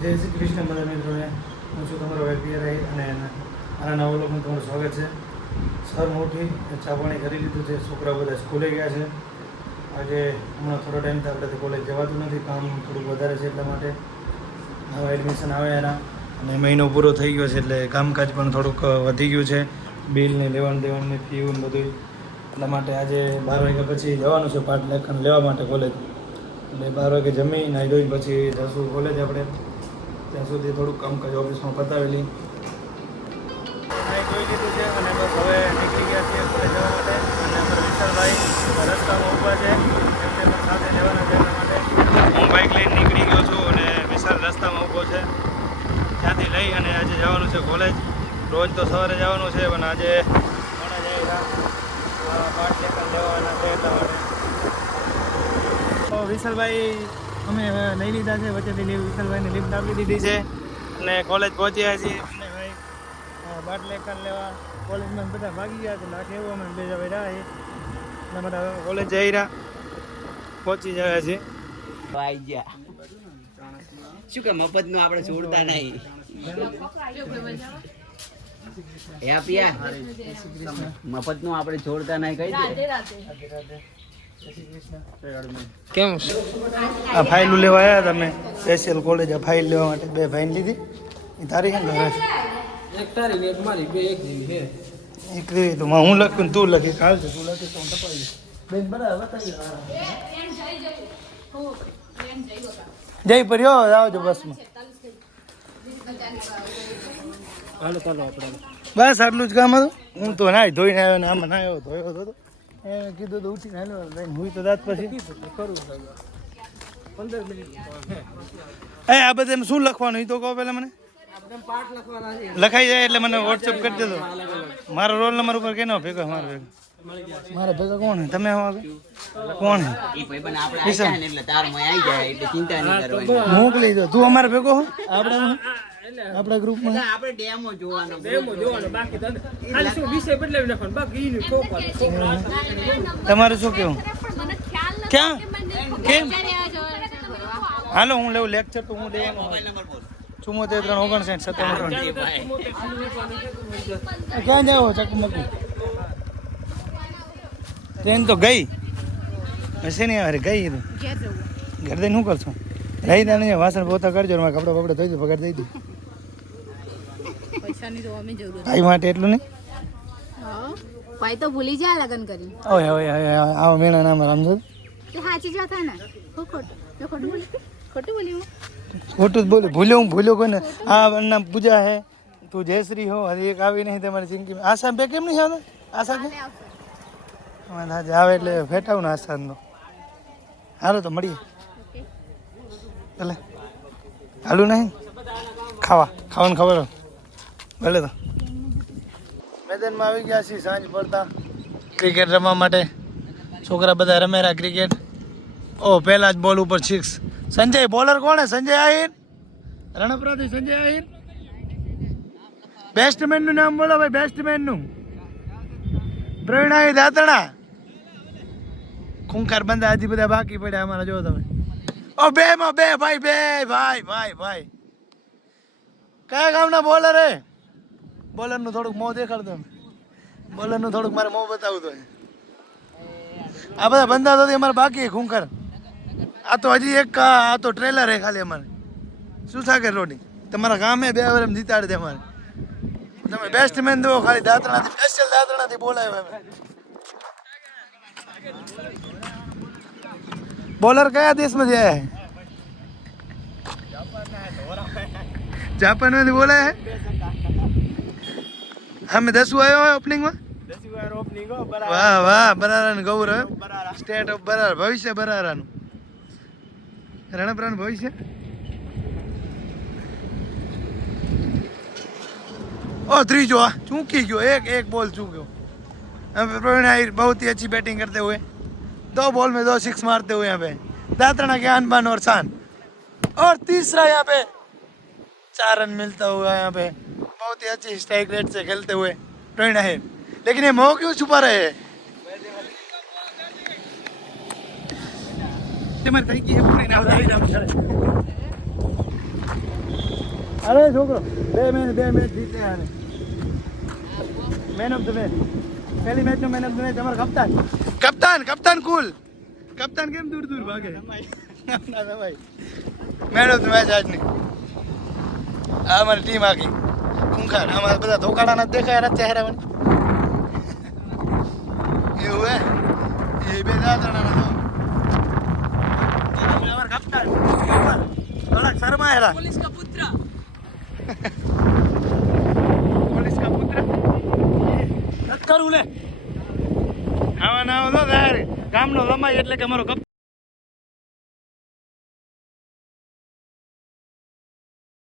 જય શ્રી કૃષ્ણ બધા મિત્રોને હું છું તમારો વાઈપીઆર અને આના નવા લોકોનું તમારું સ્વાગત છે. સવારમાં ઉઠી ચા પાણી કરી લીધું છે. છોકરાઓ બધા સ્કૂલે ગયા છે. આજે હમણાં થોડો ટાઈમથી આપણે કોલેજ જવાતું નથી, કામ થોડુંક વધારે છે, એટલા માટે નવા એડમિશન આવે એના અને મહિનો પૂરો થઈ ગયો છે એટલે કામકાજ પણ થોડુંક વધી ગયું છે. બિલને લેવાનું દેવાનું ફીવું બધું, એટલા માટે આજે 12 વાગ્યા પછી જવાનું છે પાઠ લેખન લેવા માટે કોલેજ. એટલે 12 વાગે જમી નાહી ધોઈને પછી જશું કોલેજ આપણે. ત્યાં સુધી થોડુંક કામકાજ ઓફિસમાં પતાવેલી નાહી ધોઈ લીધું છે અને બસ હવે નીકળી ગયા છીએ કોલેજ જવા માટે. અને અમારા વિશાલભાઈ રસ્તામાં ઊભા છે, એમને સાથે જવાના છે. એટલા માટે હું બાઇક લઈને નીકળી ગયો છું અને વિશાલ રસ્તામાં ઊભો છે. ત્યાંથી લઈ અને આજે જવાનું છે કોલેજ. રોજ તો સવારે જવાનું છે પણ આજે મોડા જાય પાઠ લેખન લેવાના છે એટલા માટે. તો વિશાલભાઈ અમે લઈ લીધા છે વચ્ચેથી લીવ. વિશાલભાઈને લિફ્ટ આપી દીધી છે અને કોલેજ પહોંચ્યા છીએ. અને ભાઈ પાઠ લેખન લેવા કોલેજમાં બધા ભાગી ગયા છે. લાખ એવું અમે બે જવા રહ્યા છીએ એટલા માટે કોલેજ જઈ રહ્યા પહોંચી જાય છે. આવી ગયા શું કે મફત નું આપણે છોડતા નહીં. મફત નું આપણે છોડતા નહીં. કઈ દે કેમ આ ફાઇલો લેવા આવ્યા તમે સ્પેશિયલ કોલેજ? આ ફાઇલ લેવા માટે બે ફાઇલ લીધી. એ તારી કેમ ઘરે છે? એક તારી ને એક મારી, બે એક જેવી છે. એક તો હું લખું તું લખી કાલ છે, તું લખી તો હું ટપાવી બેન બરાબર બતાવી. જય પર્યો આવજો બસમાં. હાલો ચાલો આપણે બસ આટલું જ કામ હતું. હું તો નાય ધોઈને આવ્યો ને આમાં નાયો ધોયો હતો. એને કીધું તો ઉઠીને આવ્યો લઈને હું તો દાંત પછી કરું 15 મિનિટ આ બધે શું લખવાનું એ તો કહો પહેલાં મને. આપણે પાઠ લખવાના છે. લખાઈ જાય એટલે મને વોટ્સઅપ કરી દેજો. મારો રોલ નંબર ઉપર કેનો ભેગો? મારો ભેગો મારા ભેગા કોણ હે? તમે આવો કોણ હે? એ ભાઈ પણ આપણે આવી જાય ને એટલે તાર માં આવી જાય એટલે ચિંતા નહીં કરવાની. મોકલી દો. તું અમારા ભેગો હો આપણા ગ્રુપમાં. આપણે ડેમો જોવાનો બાકી તો ખાલી શું વિષય બદલાવી નાખવાનો, બાકી ઈનું ઠોકવાનું. તમારે શું કેવું? ક્યાં કેમ? હાલો હું લેવું લેક્ચર તો હું દેવાનો. 74 3 59 97 ક્યાં જાઓ? ચકમકુ ટ્રેન તો ગઈ હશે ને યાર, ગઈ ઘર દઈને શું કરશો? રહી દે ને વાસણ પોતા કરજો, મારા કપડા બપડા ધોઈ દો, પગાર દઈ દો. ભાઈ માટે એટલું નહીં. ભાઈ તો ભૂલી જાય લગન કરી. ઓય ઓય આવો મેળા નામ સમજો. તે સાચી જ વાત હે ને. ખોટું બોલ્યું. ખોટું જ બોલ્યું. ભૂલ્યો કોઈને? આ નામ પૂજા હે, તું જયશ્રી હો, હજી એક આવી નહીં તમારી જિંદગીમાં. આશા બે કેમ નહીં આવતા? આશા કે આવે એટલે ફેટાવું ને આસાનનો. હાલો તો મળીએ. ભલે હાલું નહીં ખાવાનું ખબર ભલે. તો મેદાનમાં આવી ગયા છીએ સાંજ પડતા ક્રિકેટ રમવા માટે. છોકરા બધા રમેરા ક્રિકેટ. ઓ પહેલા જ બોલ ઉપર 6. સંજય બોલર કોણ હે? સંજય આહિર, રણપરાથી સંજય આહિર. બેસ્ટમેનનું નામ બોલો ભાઈ. બેસ્ટમેનનું પ્રવીણ આહિર દાતણા. ખૂંખાર બંદા હજી બધા બાકી પડ્યા અમારા. જો તમે ઓ બે માં બે ભાઈ, બે ભાઈ કયા ગામના બોલર હે? બોલરનું થોડુંક મોં દેખાડતો. બોલરનું થોડુંક મારે મોં બતાવું તો. આ બધા બંદા તો અમારે બાકી ખૂંખાર. આ તો હજી એક આ તો ટ્રેલર હે ખાલી અમારે. શું સાગર રોડી તમારા ગામે 2 વર્ષ જીતાડે છે અમારે. તમે બેસ્ટમેન દો ખાલી. દાંતણાથી સ્પેશિયલ દાંતણાથી બોલાવ્યો અમે. બોલર કયા દેશમાં જાય હે? જાપાન માંથી બોલાય હે. અમે 10 આવ્યો હોય ઓપનિંગમાં. વાહ વાહ બરારાનું ગૌરવ. સ્ટેટ ઓફ બરારા, ભવિષ્ય બરારાનું, રણપરાનું ભવિષ્ય. ओ त्रीजो चूकी गयो, एक बॉल चूक गयो. प्रवीण आहिर बहुत ही अच्छी बैटिंग करते हुए 2 बॉल में 2 6 मारते हुए यहाँ पे. दातरा के आन बान और शान. और तीसरा यहाँ पे 4 रन मिलता हुआ यहाँ पे. बहुत ही अच्छी स्ट्राइक रेट से खेलते हुए प्रवीण आहिर. लेकिन ये मोह क्यों छुपा रहे हैं? અરે છોકરો 2 મેચ જીત્યા અને મેન ઓફ ધ મેચ પહેલી મેચનો મેન ઓફ ધ મેચ અમારો કપ્તાન કુલ કપ્તાન કેમ દૂર ભાગે ના ભાઈ મેન ઓફ ધ મેચ આજની આ અમારી ટીમ આગી ખૂંખાર અમારા બધા ધોકાડા ના દેખાય રહ્યા ચહેરા મને એવું હે એ બે દાદા અમારા કપ્તાન થોડાક શરમાયેલા પોલીસ કા પુત્ર કરું લે આવા ના આવો તો ગામનો લમાઈ એટલે કે અમારો